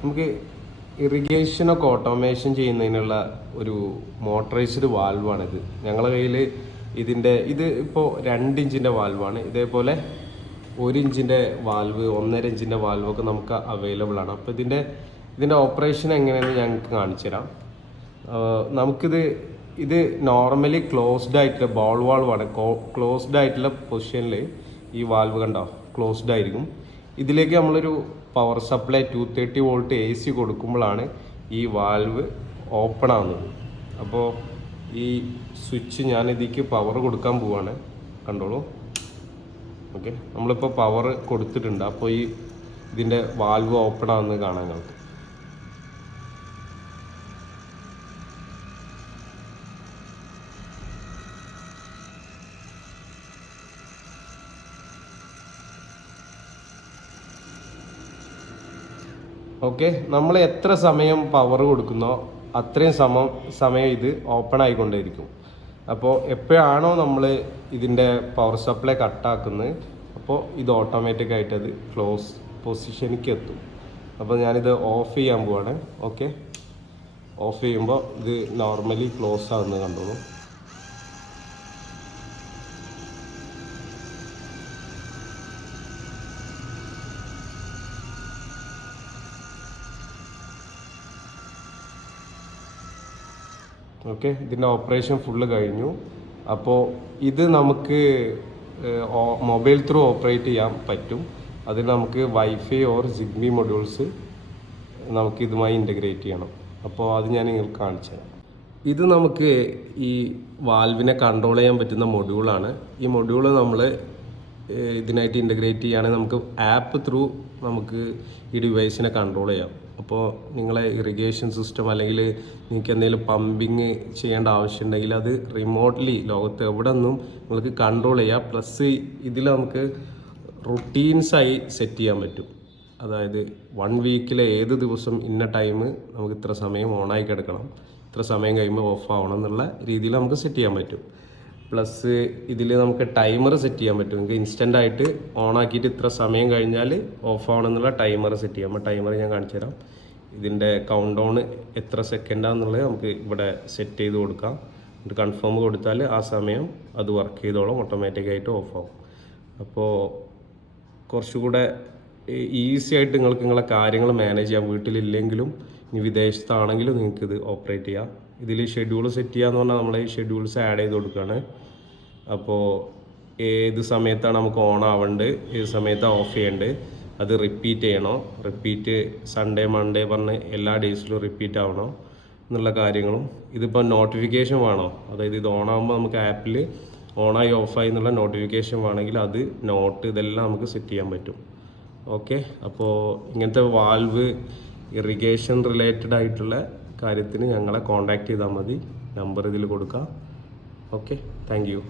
നമുക്ക് ഇറിഗേഷനൊക്കെ ഓട്ടോമേഷൻ ചെയ്യുന്നതിനുള്ള ഒരു മോട്ടറൈസ്ഡ് വാൽവാണിത്. ഞങ്ങളുടെ കയ്യിൽ ഇത് ഇപ്പോൾ 2 ഇഞ്ചിൻ്റെ വാൽവാണ്. ഇതേപോലെ 1 ഇഞ്ചിൻ്റെ വാൽവ്, 1.5 ഇഞ്ചിൻ്റെ വാൽവൊക്കെ നമുക്ക് അവൈലബിൾ ആണ്. അപ്പോൾ ഇതിൻ്റെ ഓപ്പറേഷൻ എങ്ങനെയാണെന്ന് ഞങ്ങൾക്ക് കാണിച്ചു തരാം. ഇത് നോർമലി ക്ലോസ്ഡ് ആയിട്ടുള്ള ബോൾ വാൾവാണ്. ക്ലോസ്ഡ് ആയിട്ടുള്ള പൊസിഷനിൽ ഈ വാൽവ് കണ്ടോ ക്ലോസ്ഡ് ആയിരിക്കും. ഇതിലേക്ക് നമ്മളൊരു പവർ സപ്ലൈ 230 വോൾട്ട് AC കൊടുക്കുമ്പോഴാണ് ഈ വാൽവ് ഓപ്പൺ ആവുന്നത്. അപ്പോൾ ഈ സ്വിച്ച് ഞാൻ ഇതിലേക്ക് പവർ കൊടുക്കാൻ പോവാണ്, കണ്ടോളൂ. ഓക്കെ, നമ്മളിപ്പോൾ പവർ കൊടുത്തിട്ടുണ്ട്. അപ്പോൾ ഇതിൻ്റെ വാൽവ് ഓപ്പൺ ആവുന്നത് കാണാൻ നിങ്ങൾക്ക്. ഓക്കെ, നമ്മൾ എത്ര സമയം പവർ കൊടുക്കുന്നോ അത്രയും സമയം ഇത് ഓപ്പൺ ആയിക്കൊണ്ടേയിരിക്കും. അപ്പോൾ എപ്പോഴാണോ നമ്മൾ ഇതിൻ്റെ പവർ സപ്ലൈ കട്ടാക്കുന്നത് അപ്പോൾ ഇത് ഓട്ടോമാറ്റിക്കായിട്ട് അത് ക്ലോസ് പൊസിഷനിലേക്ക് എത്തും. അപ്പോൾ ഞാനിത് ഓഫ് ചെയ്യാൻ പോവാണ്. ഓക്കെ, ഓഫ് ചെയ്യുമ്പോൾ ഇത് നോർമലി ക്ലോസ് ആവുന്നത് കണ്ടോളൂ. ഓക്കെ, ഇതിൻ്റെ ഓപ്പറേഷൻ ഫുള്ള് കഴിഞ്ഞു. അപ്പോൾ ഇത് നമുക്ക് മൊബൈൽ ത്രൂ ഓപ്പറേറ്റ് ചെയ്യാൻ പറ്റും. അതിന് നമുക്ക് വൈഫൈ ഓർ സിഗ്ബി മൊഡ്യൂൾസ് നമുക്ക് ഇതുമായി ഇൻ്റഗ്രേറ്റ് ചെയ്യണം. അപ്പോൾ അത് ഞാൻ നിങ്ങൾക്ക് കാണിച്ചു തരാം. ഇത് നമുക്ക് ഈ വാൽവിനെ കൺട്രോൾ ചെയ്യാൻ പറ്റുന്ന മൊഡ്യൂളാണ്. ഈ മൊഡ്യൂള് നമ്മൾ ഇതിനായിട്ട് ഇൻ്റഗ്രേറ്റ് ചെയ്യുകയാണെങ്കിൽ നമുക്ക് ആപ്പ് ത്രൂ നമുക്ക് ഈ ഡിവൈസിനെ കൺട്രോൾ ചെയ്യാം. അപ്പോൾ നിങ്ങളെ ഇറിഗേഷൻ സിസ്റ്റം അല്ലെങ്കിൽ നിങ്ങൾക്ക് എന്തെങ്കിലും പമ്പിങ് ചെയ്യേണ്ട ആവശ്യമുണ്ടെങ്കിൽ അത് റിമോട്ട്ലി ലോകത്ത് എവിടെ നിന്നും നിങ്ങൾക്ക് കൺട്രോൾ ചെയ്യാം. പ്ലസ് ഇതിൽ നമുക്ക് റുട്ടീൻസായി സെറ്റ് ചെയ്യാൻ പറ്റും. അതായത് 1 വീക്കിലെ ഏത് ദിവസം ഇന്ന ടൈം നമുക്ക് ഇത്ര സമയം ഓണായി കിടക്കണം, ഇത്ര സമയം കഴിയുമ്പോൾ ഓഫ് ആവണം എന്നുള്ള രീതിയിൽ നമുക്ക് സെറ്റ് ചെയ്യാൻ പറ്റും. പ്ലസ് ഇതിൽ നമുക്ക് ടൈമർ സെറ്റ് ചെയ്യാൻ പറ്റും. നിങ്ങൾക്ക് ഇൻസ്റ്റൻ്റ് ആയിട്ട് ഓണാക്കിയിട്ട് ഇത്ര സമയം കഴിഞ്ഞാൽ ഓഫ് ആവണം എന്നുള്ള ടൈമർ സെറ്റ് ചെയ്യാം. അപ്പോൾ ടൈമർ ഞാൻ കാണിച്ചു തരാം. ഇതിൻ്റെ കൗണ്ട് ഡൗൺ എത്ര സെക്കൻഡാണെന്നുള്ളത് നമുക്ക് ഇവിടെ സെറ്റ് ചെയ്ത് കൊടുക്കാം. എന്നിട്ട് കൺഫേം കൊടുത്താൽ ആ സമയം അത് വർക്ക് ചെയ്തോളും, ഓട്ടോമാറ്റിക്കായിട്ട് ഓഫ് ആവും. അപ്പോൾ കുറച്ചുകൂടെ ഈസി ആയിട്ട് നിങ്ങൾക്ക് നിങ്ങളെ കാര്യങ്ങൾ മാനേജ് ചെയ്യാം. വീട്ടിലില്ലെങ്കിലും ഇനി വിദേശത്താണെങ്കിലും നിങ്ങൾക്ക് ഇത് ഓപ്പറേറ്റ് ചെയ്യാം. ഇതിൽ ഷെഡ്യൂൾ സെറ്റ് ചെയ്യാന്ന് പറഞ്ഞാൽ നമ്മൾ ഈ ഷെഡ്യൂൾസ് ആഡ് ചെയ്ത് കൊടുക്കുകയാണ്. അപ്പോൾ ഏത് സമയത്താണ് നമുക്ക് ഓൺ ആവേണ്ടത്, ഏത് സമയത്താണ് ഓഫ് ചെയ്യേണ്ടത്, അത് റിപ്പീറ്റ് ചെയ്യണോ, റിപ്പീറ്റ് സൺഡേ മൺഡേ പറഞ്ഞ് എല്ലാ ഡേയ്സിലും റിപ്പീറ്റ് ആവണോ എന്നുള്ള കാര്യങ്ങളും. ഇതിപ്പോൾ നോട്ടിഫിക്കേഷൻ വേണോ, അതായത് ഇത് ഓണാകുമ്പോൾ നമുക്ക് ആപ്പിൽ ഓണായി ഓഫായി എന്നുള്ള നോട്ടിഫിക്കേഷൻ വേണമെങ്കിൽ അത് നോട്ട് ഇതെല്ലാം നമുക്ക് സെറ്റ് ചെയ്യാൻ പറ്റും. ഓക്കെ, അപ്പോൾ ഇങ്ങനത്തെ വാൽവ് ഇറിഗേഷൻ റിലേറ്റഡ് ആയിട്ടുള്ള കാര്യത്തിന് ഞങ്ങളെ കോൺടാക്റ്റ് ചെയ്താൽ മതി. നമ്പർ ഇതിൽ കൊടുക്കാം. Okay, thank you.